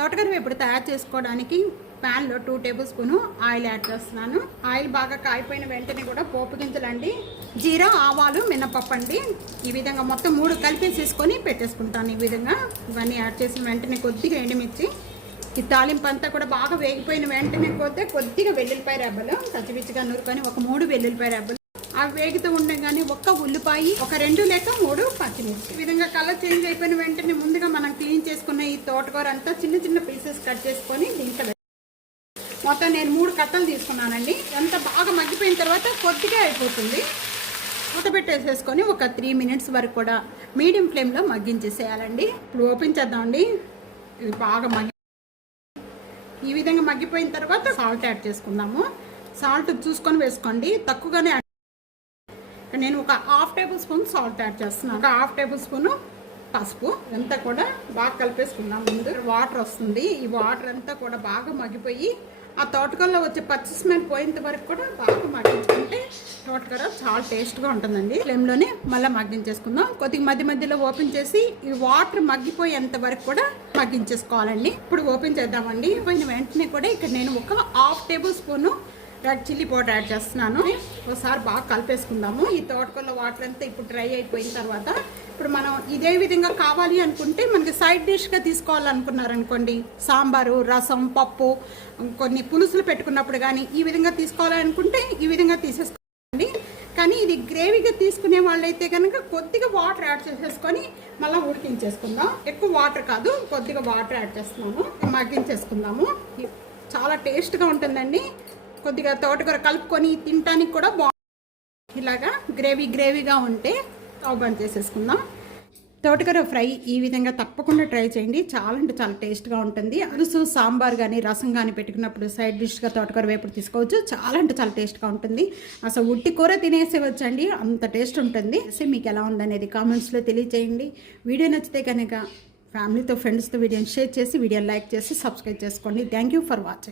తోటకూర వేపుడు తయారు చేసుకోవడానికి ప్యాన్లో 2 టేబుల్ స్పూన్ ఆయిల్ యాడ్ చేస్తున్నాను. ఆయిల్ బాగా కాయిపోయిన వెంటనే కూడా పోపు గింజలండి, జీరా, ఆవాలు, మినపప్పు అండి. ఈ విధంగా మొత్తం 3 కలిపేసేసుకొని పెట్టేసుకుంటాను. ఈ విధంగా ఇవన్నీ యాడ్ చేసిన వెంటనే కొద్దిగా ఎండుమిర్చి, ఈ తాలింపు అంతా కూడా బాగా వేగిపోయిన వెంటనే పోతే కొద్దిగా వెల్లుల్లిపాయ రెబ్బలు కచ్చిపిచ్చిగా నూరుకొని ఒక 3 వెల్లుల్లిపాయ రెబ్బలు, అవి వేగుతూ ఉండగానే ఒక్క ఉల్లిపాయ, ఒక 2 లేక 3 పచ్చిమిర్చి. ఈ విధంగా కలర్ చేంజ్ అయిపోయిన వెంటనే ముందుగా మనం క్లీన్ చేసుకున్న ఈ తోటకూర అంతా చిన్న చిన్న పీసెస్ కట్ చేసుకొని దీంట్లో మొత్తం నేను 3 కట్టలు తీసుకున్నానండి. అంతా బాగా మగ్గిపోయిన తర్వాత కొద్దిగా అయిపోతుంది. మూత పెట్టేసేసుకొని ఒక 3 మినిట్స్ వరకు కూడా మీడియం ఫ్లేమ్లో మగ్గించేసేయాలండి. ఇప్పుడు ఓపెన్ చేద్దామండి. ఇది బాగా ఈ విధంగా మగ్గిపోయిన తర్వాత సాల్ట్ యాడ్ చేసుకుందాము. సాల్ట్ చూసుకొని వేసుకోండి, తక్కువగానే. నేను ఒక 1/2 టేబుల్ స్పూన్ సాల్ట్ యాడ్ చేస్తున్నాను. ఒక 1/2 టేబుల్ స్పూన్ పసుపు. అంతా కూడా బాగా కలిపేసుకున్నాం. ముందు వాటర్ వస్తుంది. ఈ వాటర్ అంతా కూడా బాగా మగ్గిపోయి ఆ తోటకూరలో వచ్చే పచ్చి స్మెల్ పోయేంత వరకు కూడా బాగా మగ్గించుకుంటే తోటకూర చాలా టేస్ట్గా ఉంటుందండి. ఫ్లేమ్లోనే మళ్ళీ మగ్గించేసుకుందాం. కొద్దిగా మధ్య మధ్యలో ఓపెన్ చేసి ఈ వాటర్ మగ్గిపోయేంత వరకు కూడా మగ్గించేసుకోవాలండి. ఇప్పుడు ఓపెన్ చేద్దామండి. పోయిన వెంటనే కూడా ఇక్కడ నేను ఒక 1/2 table spoon red chilli powder add చేస్తున్నాను. ఒకసారి బాగా కలిపేసుకుందాము. ఈ తోటకూరలో వాటర్ అంతా ఇప్పుడు డ్రై అయిపోయిన తర్వాత ఇప్పుడు మనం ఇదే విధంగా కావాలి అనుకుంటే మనకి సైడ్ డిష్గా తీసుకోవాలనుకున్నారనుకోండి, సాంబారు, రసం, పప్పు, కొన్ని పులుసులు పెట్టుకున్నప్పుడు కానీ ఈ విధంగా తీసుకోవాలనుకుంటే ఈ విధంగా తీసేసుకోండి. కానీ ఇది గ్రేవీగా తీసుకునే వాళ్ళైతే కనుక కొద్దిగా వాటర్ యాడ్ చేసేసుకొని మళ్ళీ ఉడికించేసుకుందాం. ఎక్కువ వాటర్ కాదు, కొద్దిగా వాటర్ యాడ్ చేస్తున్నాము, మగ్గించేసుకుందాము. చాలా టేస్ట్గా ఉంటుందండి. కొద్దిగా తోటకూర కలుపుకొని తినడానికి కూడా ఇలాగా గ్రేవీగా ఉంటే స్టవ్ బంద్ చేసేసుకుందాం. తోటకూర ఫ్రై ఈ విధంగా తప్పకుండా ట్రై చేయండి. చాలా అంటే చాలా టేస్ట్గా ఉంటుంది. పులుసు, సాంబార్ కానీ రసం కానీ పెట్టుకున్నప్పుడు సైడ్ డిష్గా తోటకూర వేపుడు తీసుకోవచ్చు. చాలా అంటే చాలా టేస్ట్గా ఉంటుంది. అసలు ఉట్టి కూర తినేసేవచ్చండి, అంత టేస్ట్ ఉంటుంది. మీకు ఎలా ఉందనేది కామెంట్స్లో తెలియచేయండి. వీడియో నచ్చితే కనుక ఫ్యామిలీతో, ఫ్రెండ్స్తో వీడియోని షేర్ చేసి వీడియోని లైక్ చేసి సబ్స్క్రైబ్ చేసుకోండి. Thank you for watching.